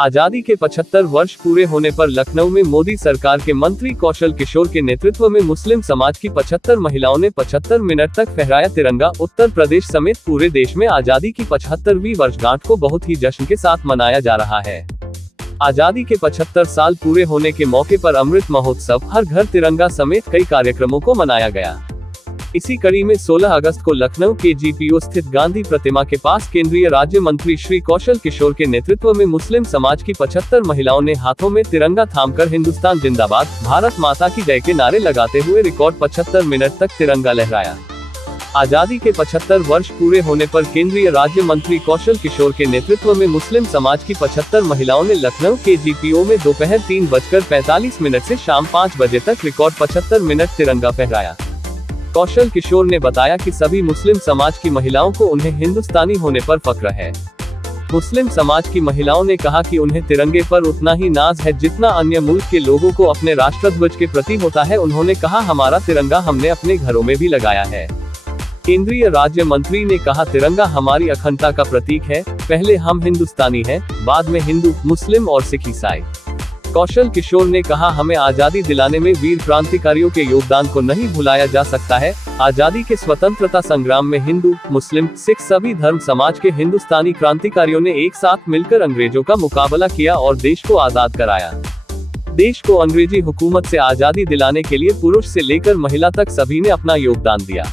आजादी के 75 वर्ष पूरे होने पर लखनऊ में मोदी सरकार के मंत्री कौशल किशोर के नेतृत्व में मुस्लिम समाज की 75 महिलाओं ने 75 मिनट तक फहराया तिरंगा। उत्तर प्रदेश समेत पूरे देश में आजादी की 75वीं वर्षगांठ को बहुत ही जश्न के साथ मनाया जा रहा है। आजादी के 75 साल पूरे होने के मौके पर अमृत महोत्सव, हर घर तिरंगा समेत कई कार्यक्रमों को मनाया गया। इसी कड़ी में 16 अगस्त को लखनऊ के GPO स्थित गांधी प्रतिमा के पास केंद्रीय राज्य मंत्री श्री कौशल किशोर के नेतृत्व में मुस्लिम समाज की 75 महिलाओं ने हाथों में तिरंगा थामकर हिंदुस्तान जिंदाबाद, भारत माता की जय के नारे लगाते हुए रिकॉर्ड 75 मिनट तक तिरंगा लहराया। आजादी के 75 वर्ष पूरे होने पर केंद्रीय राज्य मंत्री कौशल किशोर के नेतृत्व में मुस्लिम समाज की 75 महिलाओं ने लखनऊ के GPO में दोपहर 3:45 से शाम 5 बजे तक रिकॉर्ड 75 मिनट तिरंगा फहराया। कौशल किशोर ने बताया कि सभी मुस्लिम समाज की महिलाओं को उन्हें हिंदुस्तानी होने पर फक्र है। मुस्लिम समाज की महिलाओं ने कहा कि उन्हें तिरंगे पर उतना ही नाज है जितना अन्य मुल्क के लोगों को अपने राष्ट्रध्वज के प्रति होता है। उन्होंने कहा, हमारा तिरंगा हमने अपने घरों में भी लगाया है। केंद्रीय राज्य मंत्री ने कहा, तिरंगा हमारी अखंडता का प्रतीक है। पहले हम हिंदुस्तानी हैं, बाद में हिंदू, मुस्लिम और सिख ईसाई। कौशल किशोर ने कहा, हमें आजादी दिलाने में वीर क्रांतिकारियों के योगदान को नहीं भुलाया जा सकता है। आजादी के स्वतंत्रता संग्राम में हिंदू, मुस्लिम, सिख सभी धर्म समाज के हिंदुस्तानी क्रांतिकारियों ने एक साथ मिलकर अंग्रेजों का मुकाबला किया और देश को आजाद कराया। देश को अंग्रेजी हुकूमत से आजादी दिलाने के लिए पुरुष से लेकर महिला तक सभी ने अपना योगदान दिया।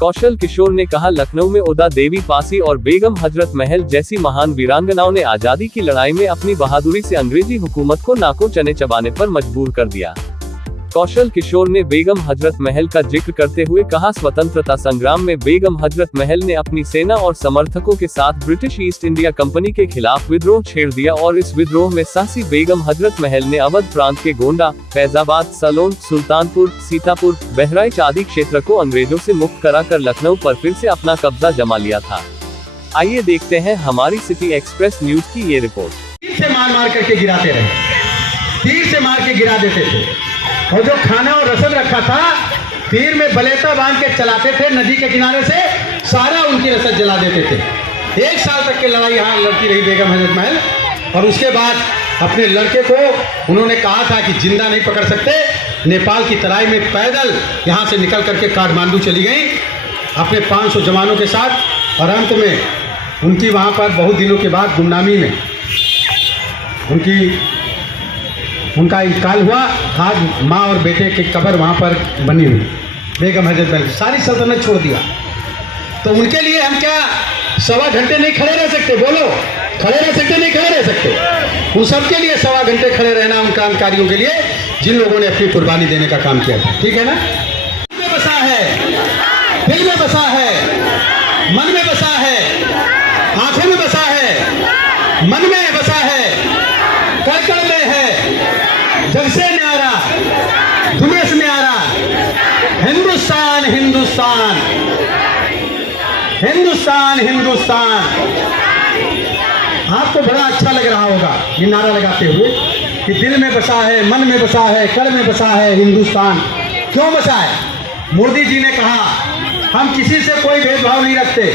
कौशल किशोर ने कहा, लखनऊ में उदा देवी पासी और बेगम हजरत महल जैसी महान वीरांगनाओं ने आजादी की लड़ाई में अपनी बहादुरी से अंग्रेजी हुकूमत को नाकों चने चबाने पर मजबूर कर दिया। कौशल किशोर ने बेगम हजरत महल का जिक्र करते हुए कहा, स्वतंत्रता संग्राम में बेगम हजरत महल ने अपनी सेना और समर्थकों के साथ ब्रिटिश ईस्ट इंडिया कंपनी के खिलाफ विद्रोह छेड़ दिया और इस विद्रोह में साहसी बेगम हजरत महल ने अवध प्रांत के गोंडा, फैजाबाद, सलोन, सुल्तानपुर, सीतापुर, बहराइच आदि क्षेत्र को अंग्रेजों से मुक्त कराकर लखनऊ पर फिर से अपना कब्जा जमा लिया था। आइए देखते हैं हमारी सिटी एक्सप्रेस न्यूज की ये रिपोर्ट। तीर से मार करके गिराते रहे, तीर से मार के गिरा देते थे और जो खाना और रसद रखा था तीर में बलेता बांध के चलाते थे। नदी के किनारे से सारा उनकी रसद जला देते थे। 1 साल तक की लड़ाई यहाँ लड़ती रही बेगम हजरत महल और उसके बाद अपने लड़के को उन्होंने कहा था कि जिंदा नहीं पकड़ सकते। नेपाल की तराई में पैदल यहाँ से निकल करके काठमांडू चली गई अपने 500 जवानों के साथ और अंत में उनकी वहाँ पर बहुत दिनों के बाद गुमनामी में उनका इंतकाल हुआ। आज माँ और बेटे की कब्र वहाँ पर बनी हुई। बेगम हजरत महल सारी सल्तनत छोड़ दिया, तो उनके लिए हम क्या 1.25 घंटे नहीं खड़े रह सकते? बोलो, खड़े रह सकते? नहीं खड़े रह सकते। उन सबके लिए 1.25 घंटे खड़े रहना, उन क्रांतिकारियों के लिए जिन लोगों ने अपनी कुर्बानी देने का काम किया था। ठीक है ना? दिल में बसा है, दिल में बसा है, मन में बसा है, आंखों में बसा है, मन में बसा है, कड़ में है, जग से न्यारा, तुम्हें से न्यारा, हिंदुस्तान हिंदुस्तान हिंदुस्तान हिंदुस्तान। आपको बड़ा अच्छा लग रहा होगा ये नारा लगाते हुए कि दिल में बसा है, मन में बसा है, कड़ में बसा है हिंदुस्तान। क्यों बसा है? मोदी जी ने कहा, हम किसी से कोई भेदभाव नहीं रखते,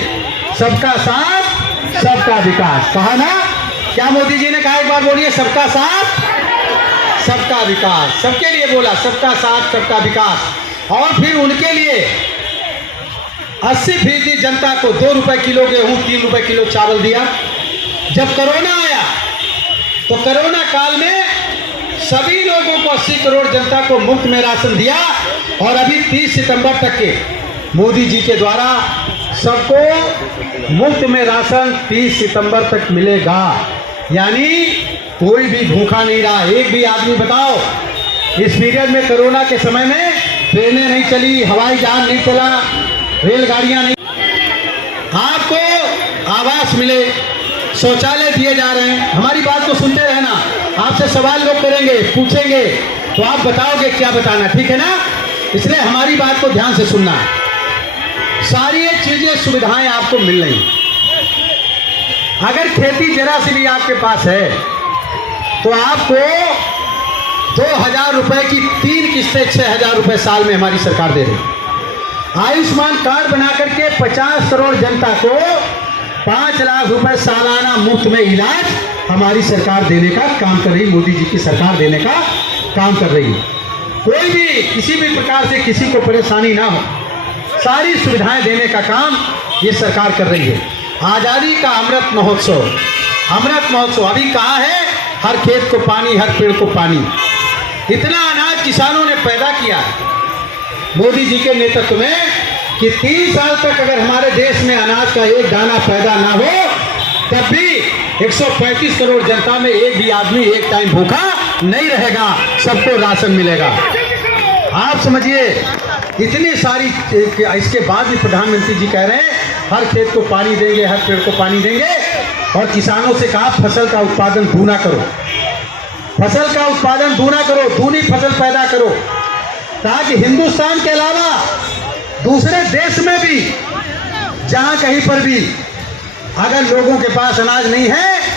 सबका साथ सबका विकास। कहा ना? क्या मोदी जी ने कहा? एक बार बोलिए, सबका साथ सबका विकास। सबके लिए बोला, सबका साथ सबका विकास। और फिर उनके लिए 80% जनता को 2 रुपए किलो गेहूं, 3 रुपए किलो चावल दिया। जब कोरोना आया तो कोरोना काल में सभी लोगों को 80 करोड़ जनता को मुफ्त में राशन दिया और अभी 30 सितंबर तक के मोदी जी के द्वारा सबको मुफ्त में राशन 30 सितंबर तक मिलेगा। यानी कोई भी भूखा नहीं रहा। एक भी आदमी बताओ, इस पीरियड में कोरोना के समय में ट्रेनें नहीं चली, हवाई जहाज नहीं चला, रेलगाड़ियां नहीं, आपको आवास मिले, शौचालय दिए जा रहे हैं। हमारी बात को सुनते रहना, आपसे सवाल लोग करेंगे, पूछेंगे तो आप बताओगे क्या बताना। ठीक है ना? इसलिए हमारी बात को ध्यान से सुनना। सारी ये चीजें, सुविधाएं आपको मिल रही। अगर खेती जरा सी भी आपके पास है तो आपको 2000 रुपए की 3 किस्तें 6000 रुपए साल में हमारी सरकार दे रही। आयुष्मान कार्ड बना करके 50 करोड़ जनता को 5 लाख रुपए सालाना मुफ्त में इलाज हमारी सरकार देने का काम कर रही, मोदी जी की सरकार देने का काम कर रही है। कोई भी किसी भी प्रकार से किसी को परेशानी ना हो, सारी सुविधाएं देने का काम ये सरकार कर रही है। आज़ादी का अमृत महोत्सव, अभी कहाँ है? हर खेत को पानी, हर पेड़ को पानी। इतना अनाज किसानों ने पैदा किया मोदी जी के नेतृत्व में कि 3 साल तक अगर हमारे देश में अनाज का एक दाना पैदा ना हो, तब भी 135 करोड़ जनता में एक भी आदमी एक टाइम भूखा नहीं रहेगा, सबको राशन मिलेगा। आप समझिए, इतनी सारी, इसके बाद भी प्रधानमंत्री जी कह रहे हैं हर खेत को पानी देंगे, हर पेड़ को पानी देंगे, और किसानों से कहा फसल का उत्पादन दूना करो, फसल का उत्पादन दूना करो, दूनी फसल पैदा करो, ताकि हिंदुस्तान के अलावा दूसरे देश में भी जहां कहीं पर भी अगर लोगों के पास अनाज नहीं है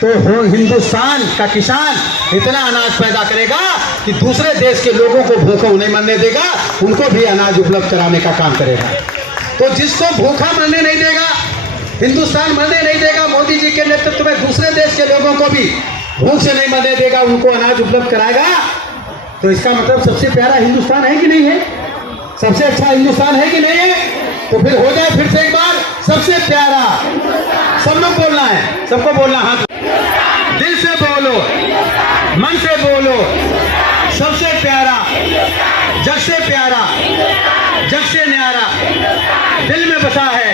तो हिंदुस्तान का किसान इतना अनाज पैदा करेगा कि दूसरे देश के लोगों को भूखा नहीं मरने देगा, उनको भी अनाज उपलब्ध कराने का काम करेगा। तो जिसको भूखा मरने नहीं देगा, हिंदुस्तान मरने नहीं देगा, मोदी जी के नेतृत्व में दूसरे देश के लोगों को भी भूख से नहीं मरने देगा, उनको अनाज उपलब्ध कराएगा। तो इसका मतलब सबसे प्यारा हिंदुस्तान है कि नहीं है? सबसे अच्छा हिंदुस्तान है कि नहीं है? तो फिर हो जाए फिर से एक बार, सबसे प्यारा। सब लोग बोलना है, सबको बोलना, हाथ दिल से बोलो, मन से बोलो, सबसे प्यारा, जग से प्यारा, जग से न्यारा, दिल में बसा है,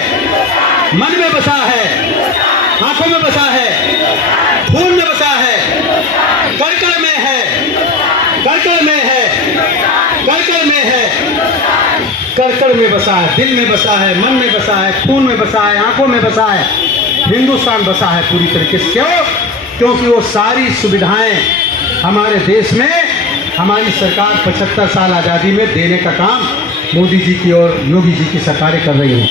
मन में बसा है, आंखों में बसा है, खून में बसा है, कण में है, कण में है, कण में है, कण में बसा है, दिल में बसा है, मन में बसा है, खून में बसा है, आंखों में बसा है, हिंदुस्तान बसा है पूरी तरीके से। क्यों? क्योंकि वो सारी सुविधाएं हमारे देश में हमारी सरकार 75 साल आज़ादी में देने का काम मोदी जी की और योगी जी की सरकारें कर रही हैं।